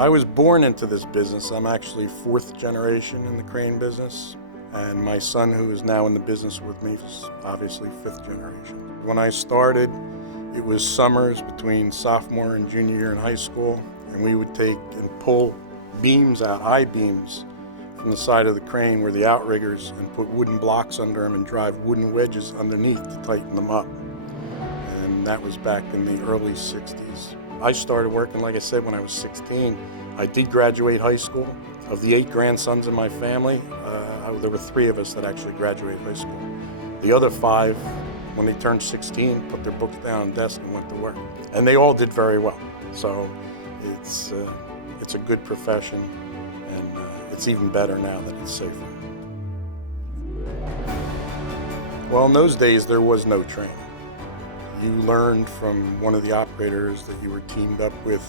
I was born into this business. I'm actually fourth generation in the crane business, and my son, who is now in the business with me, is obviously fifth generation. When I started, it was summers between sophomore and junior year in high school, and we would take and pull beams out, I-beams, from the side of the crane where the outriggers, and put wooden blocks under them and drive wooden wedges underneath to tighten them up. And that was back in the early 60s. I started working, like I said, when I was 16. I did graduate high school. Of the 8 grandsons in my family, there were 3 of us that actually graduated high school. The other 5, when they turned 16, put their books down on the desk and went to work. And they all did very well. So it's a good profession, and it's even better now that it's safer. Well, in those days, there was no training. You learned from one of the operators that you were teamed up with.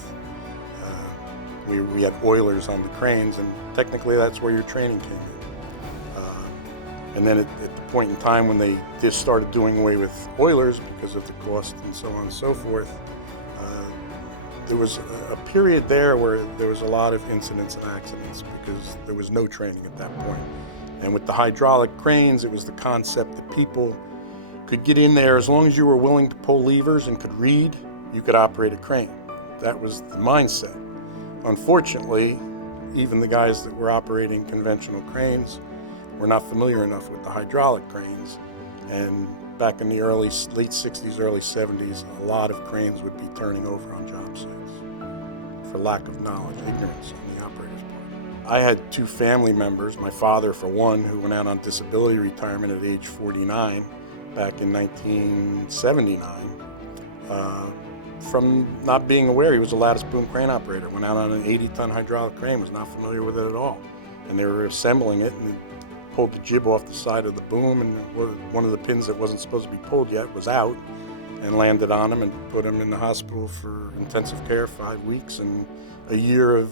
We had oilers on the cranes, and technically that's where your training came in. And then at the point in time when they just started doing away with oilers because of the cost and so on and so forth, there was a period there where there was a lot of incidents and accidents because there was no training at that point. And with the hydraulic cranes, it was the concept that people could get in there as long as you were willing to pull levers and could read, you could operate a crane. That was the mindset. Unfortunately, even the guys that were operating conventional cranes were not familiar enough with the hydraulic cranes. And back in the late 60s, early 70s, a lot of cranes would be turning over on job sites for lack of knowledge, ignorance on the operator's part. I had 2 family members, my father for one, who went out on disability retirement at age 49 back in 1979. From not being aware, he was a lattice boom crane operator, went out on an 80-ton hydraulic crane, was not familiar with it at all. And they were assembling it, and they pulled the jib off the side of the boom, and one of the pins that wasn't supposed to be pulled yet was out, and landed on him and put him in the hospital for intensive care 5 weeks and a year of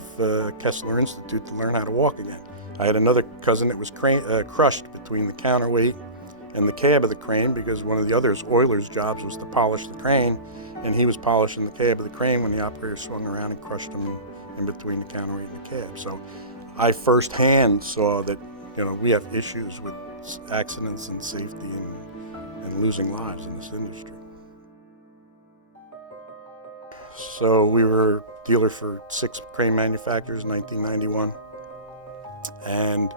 Kessler Institute to learn how to walk again. I had another cousin that was crushed between the counterweight and the cab of the crane because one of the oiler's jobs was to polish the crane, and he was polishing the cab of the crane when the operator swung around and crushed him in between the counterweight and the cab. So I firsthand saw that, we have issues with accidents and safety and losing lives in this industry. So we were dealer for 6 crane manufacturers in 1991, and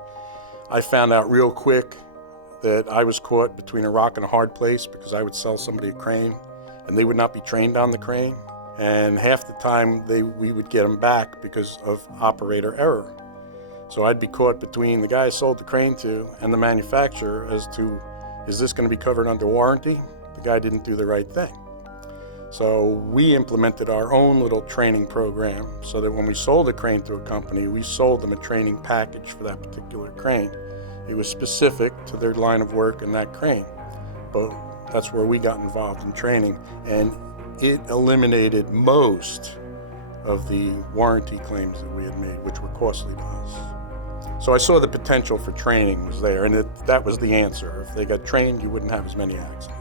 I found out real quick that I was caught between a rock and a hard place because I would sell somebody a crane and they would not be trained on the crane, and half the time we would get them back because of operator error. So I'd be caught between the guy I sold the crane to and the manufacturer as to, is this going to be covered under warranty? The guy didn't do the right thing. So we implemented our own little training program so that when we sold a crane to a company, we sold them a training package for that particular crane. It was specific to their line of work and that crane. But that's where we got involved in training, and it eliminated most of the warranty claims that we had made, which were costly to us. So I saw the potential for training was there, and that was the answer. If they got trained, you wouldn't have as many accidents.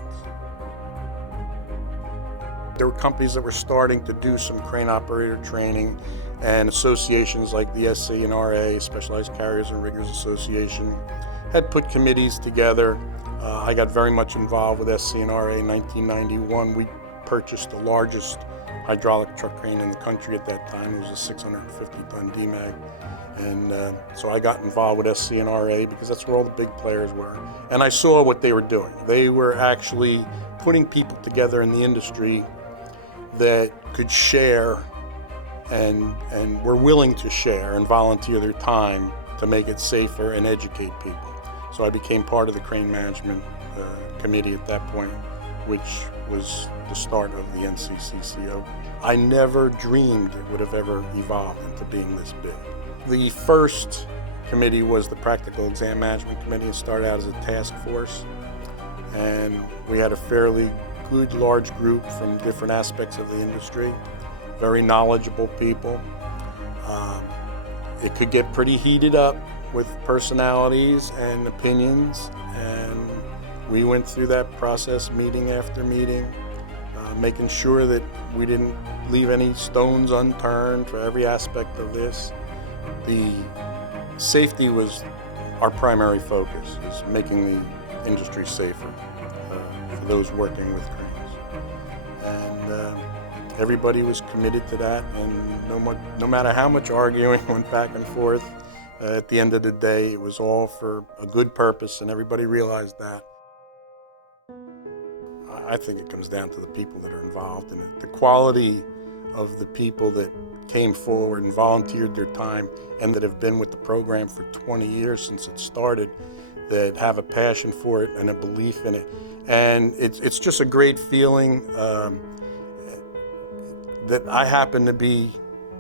There were companies that were starting to do some crane operator training, and associations like the SCNRA, Specialized Carriers and Riggers Association, had put committees together. I got very much involved with SCNRA in 1991. We purchased the largest hydraulic truck crane in the country at that time. It was a 650-ton DMAG. And so I got involved with SCNRA because that's where all the big players were. And I saw what they were doing. They were actually putting people together in the industry that could share and were willing to share and volunteer their time to make it safer and educate people. So I became part of the crane management committee at that point, which was the start of the NCCCO. I never dreamed it would have ever evolved into being this big. The first committee was the Practical Exam Management Committee. It started out as a task force, and we had a fairly good large group from different aspects of the industry, very knowledgeable people. It could get pretty heated up with personalities and opinions, and we went through that process meeting after meeting, making sure that we didn't leave any stones unturned for every aspect of this. The safety was our primary focus, is making the industry safer for those working with cranes. And everybody was committed to that, and no matter how much arguing went back and forth, at the end of the day, it was all for a good purpose, and everybody realized that. I think it comes down to the people that are involved in it. The quality of the people that came forward and volunteered their time and that have been with the program for 20 years since it started, that have a passion for it and a belief in it. And it's just a great feeling that I happen to be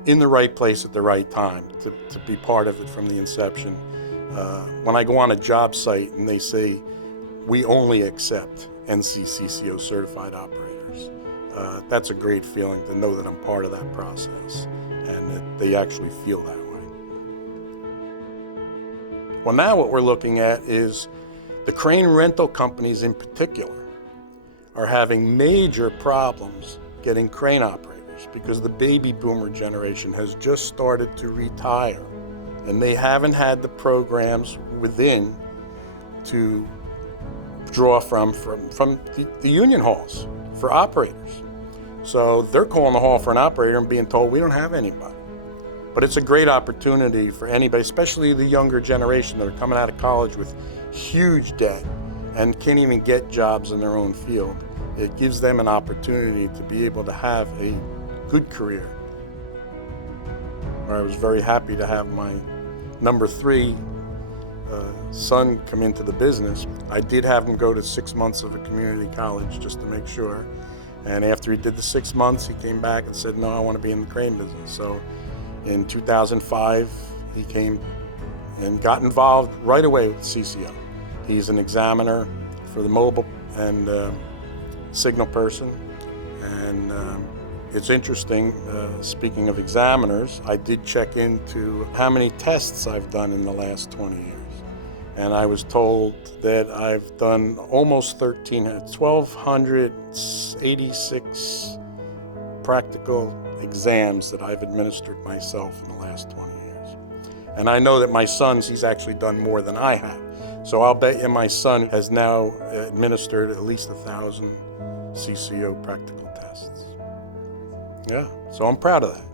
in the right place at the right time to be part of it from the inception. When I go on a job site and they say, we only accept NCCCO certified operators, that's a great feeling to know that I'm part of that process and that they actually feel that way. Well, now what we're looking at is the crane rental companies in particular are having major problems getting crane operators because the baby boomer generation has just started to retire and they haven't had the programs within to draw from the union halls for operators. So they're calling the hall for an operator and being told we don't have anybody. But it's a great opportunity for anybody, especially the younger generation that are coming out of college with huge debt and can't even get jobs in their own field. It gives them an opportunity to be able to have a good career. I was very happy to have my number 3 son come into the business. I did have him go to 6 months of a community college just to make sure. And after he did the 6 months, he came back and said, no, I want to be in the crane business. So in 2005, he came and got involved right away with CCO. He's an examiner for the mobile and signal person. And it's interesting, speaking of examiners, I did check into how many tests I've done in the last 20 years. And I was told that I've done almost 1,286 practical exams that I've administered myself in the last 20 years. And I know that my son's, he's actually done more than I have. So I'll bet you my son has now administered at least 1,000 CCO practical tests. Yeah, so I'm proud of that.